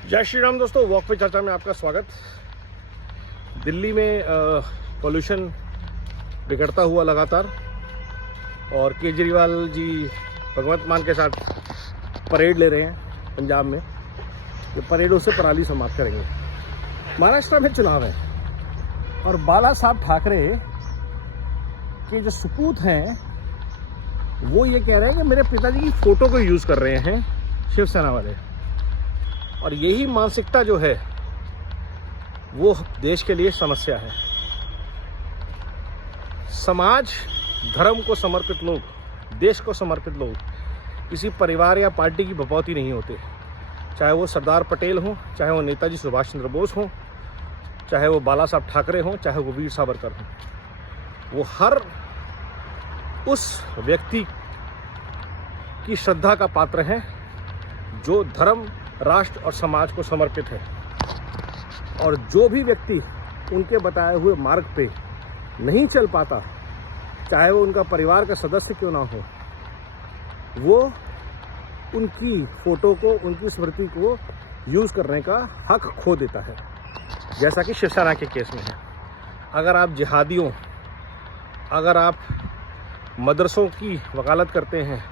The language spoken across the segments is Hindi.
जय श्री राम दोस्तों, वॉक पे चर्चा में आपका स्वागत। दिल्ली में पोल्यूशन बिगड़ता हुआ लगातार और केजरीवाल जी भगवंत मान के साथ परेड ले रहे हैं पंजाब में। ये परेडों से पराली समाप्त करेंगे। महाराष्ट्र में चुनाव है और बाला साहब ठाकरे के जो सपूत हैं वो ये कह रहे हैं कि मेरे पिताजी की फोटो को यूज़ कर रहे हैं शिवसेना वाले। और यही मानसिकता जो है वो देश के लिए समस्या है। समाज, धर्म को समर्पित लोग, देश को समर्पित लोग किसी परिवार या पार्टी की भपौती नहीं होते। चाहे वो सरदार पटेल हों, चाहे वो नेताजी सुभाष चंद्र बोस हों, चाहे वो बाला साहब ठाकरे हों, चाहे वो वीर सावरकर हों, वो हर उस व्यक्ति की श्रद्धा का पात्र हैं जो धर्म, राष्ट्र और समाज को समर्पित है। और जो भी व्यक्ति उनके बताए हुए मार्ग पे नहीं चल पाता, चाहे वो उनका परिवार का सदस्य क्यों ना हो, वो उनकी फोटो को, उनकी स्मृति को यूज़ करने का हक खो देता है, जैसा कि शिवसेना के केस में है। अगर आप जिहादियों, अगर आप मदरसों की वकालत करते हैं,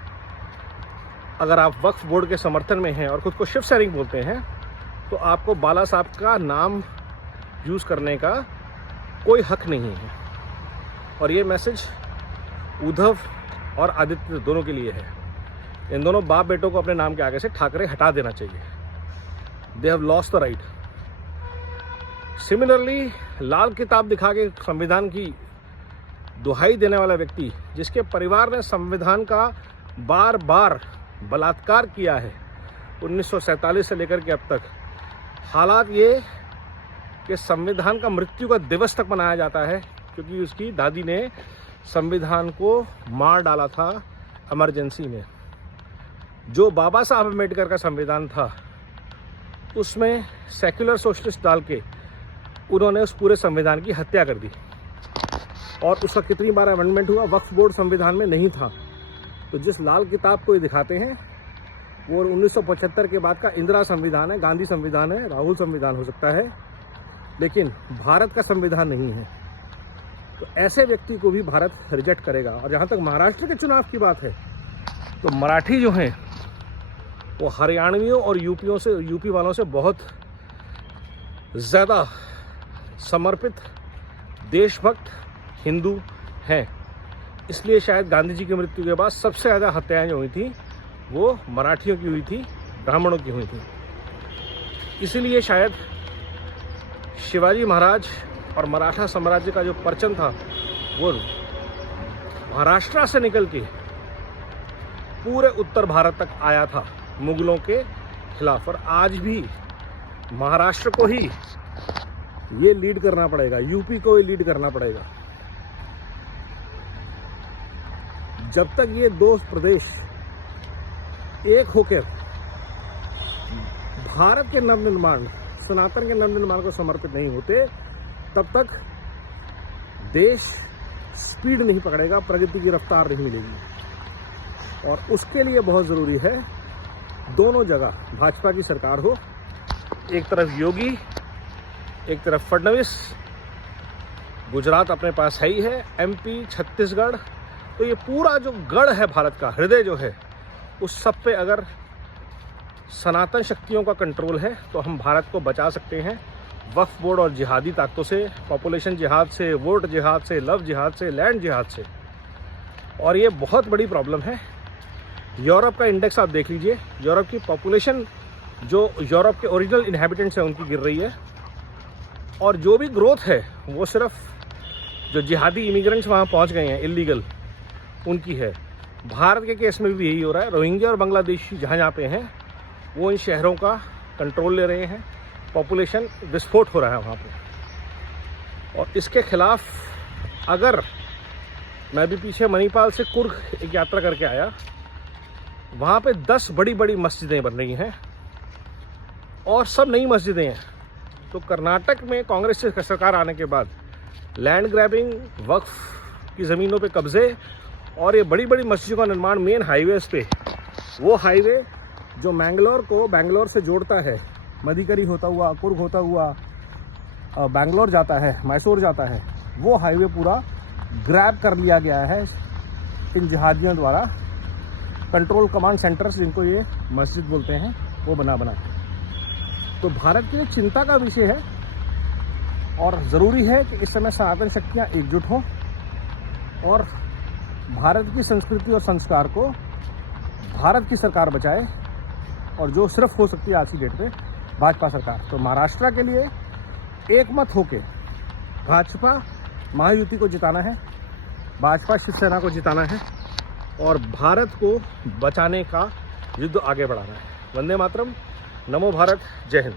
अगर आप वक्फ बोर्ड के समर्थन में हैं और खुद को शिव सैनिक बोलते हैं, तो आपको बाला साहब का नाम यूज़ करने का कोई हक नहीं है। और ये मैसेज उद्धव और आदित्य दोनों के लिए है। इन दोनों बाप बेटों को अपने नाम के आगे से ठाकरे हटा देना चाहिए। They have lost the right. Similarly, लाल किताब दिखा के संविधान की दुहाई देने वाला व्यक्ति, जिसके परिवार ने संविधान का बार बार बलात्कार किया है 1947 से लेकर के अब तक, हालात ये कि संविधान का मृत्यु का दिवस तक मनाया जाता है क्योंकि उसकी दादी ने संविधान को मार डाला था इमरजेंसी में। जो बाबा साहब अम्बेडकर का संविधान था उसमें सेक्युलर सोशलिस्ट डाल के उन्होंने उस पूरे संविधान की हत्या कर दी। और उसका कितनी बार अमेंडमेंट हुआ, वक्फ बोर्ड संविधान में नहीं था। तो जिस लाल किताब को ये दिखाते हैं वो 1975 के बाद का इंदिरा संविधान है, गांधी संविधान है, राहुल संविधान हो सकता है, लेकिन भारत का संविधान नहीं है। तो ऐसे व्यक्ति को भी भारत रिजेक्ट करेगा। और जहाँ तक महाराष्ट्र के चुनाव की बात है, तो मराठी जो हैं वो हरियाणवियों और यूपी वालों से बहुत ज़्यादा समर्पित, देशभक्त हिंदू हैं। इसलिए शायद गांधी जी की मृत्यु के बाद सबसे ज़्यादा हत्याएं जो हुई थी वो मराठियों की हुई थी, ब्राह्मणों की हुई थी। इसीलिए शायद शिवाजी महाराज और मराठा साम्राज्य का जो परचम था वो महाराष्ट्र से निकल के पूरे उत्तर भारत तक आया था मुगलों के खिलाफ। और आज भी महाराष्ट्र को ही ये लीड करना पड़ेगा, यूपी को ही लीड करना पड़ेगा। जब तक ये दो प्रदेश एक होकर भारत के नवनिर्माण, सनातन के नवनिर्माण को समर्पित नहीं होते, तब तक देश स्पीड नहीं पकड़ेगा, प्रगति की रफ्तार नहीं मिलेगी। और उसके लिए बहुत ज़रूरी है दोनों जगह भाजपा की सरकार हो, एक तरफ योगी, एक तरफ फडणवीस। गुजरात अपने पास है ही है, एमपी, छत्तीसगढ़। तो ये पूरा जो गढ़ है भारत का, हृदय जो है, उस सब पे अगर सनातन शक्तियों का कंट्रोल है तो हम भारत को बचा सकते हैं वक्फ बोर्ड और जिहादी ताकतों से, पॉपुलेशन जिहाद से, वोट जिहाद से, लव जिहाद से, लैंड जिहाद से। और ये बहुत बड़ी प्रॉब्लम है। यूरोप का इंडेक्स आप देख लीजिए, यूरोप की पॉपुलेशन जो यूरोप के ओरिजिनल इन्हेबिटेंट्स हैं उनकी गिर रही है। और जो भी ग्रोथ है वो सिर्फ जो जिहादी इमिग्रेंट्स वहाँ पहुँच गए हैं इलीगल, उनकी है। भारत के केस में भी यही हो रहा है। रोहिंग्या और बांग्लादेशी जहाँ पे हैं वो इन शहरों का कंट्रोल ले रहे हैं, पॉपुलेशन विस्फोट हो रहा है वहाँ पे। और इसके खिलाफ अगर मैं भी पीछे मणिपाल से कुर्ग एक यात्रा करके आया, वहाँ पे 10 बड़ी बड़ी मस्जिदें बन रही हैं और सब नई मस्जिदें हैं। तो कर्नाटक में कांग्रेस की सरकार आने के बाद लैंड ग्रैबिंग, वक्फ की ज़मीनों पे कब्जे और ये बड़ी बड़ी मस्जिदों का निर्माण मेन हाईवेज पे, वो हाईवे जो मैंगलोर को बैंगलोर से जोड़ता है मदिकरी होता हुआ, कुर्ग होता हुआ बैंगलोर जाता है, मैसूर जाता है, वो हाईवे पूरा ग्रैब कर लिया गया है इन जिहादियों द्वारा। कंट्रोल कमांड सेंटर्स, जिनको ये मस्जिद बोलते हैं, वो बना के। तो भारत के लिए चिंता का विषय है और ज़रूरी है कि इस समय सनातन शक्तियाँ एकजुट हों और भारत की संस्कृति और संस्कार को भारत की सरकार बचाए, और जो सिर्फ हो सकती है आज की डेट पे भाजपा सरकार। तो महाराष्ट्र के लिए एक मत होके भाजपा महायुति को जिताना है, भाजपा शिवसेना को जिताना है और भारत को बचाने का युद्ध आगे बढ़ाना है। वंदे मातरम, नमो भारत, जय हिंद।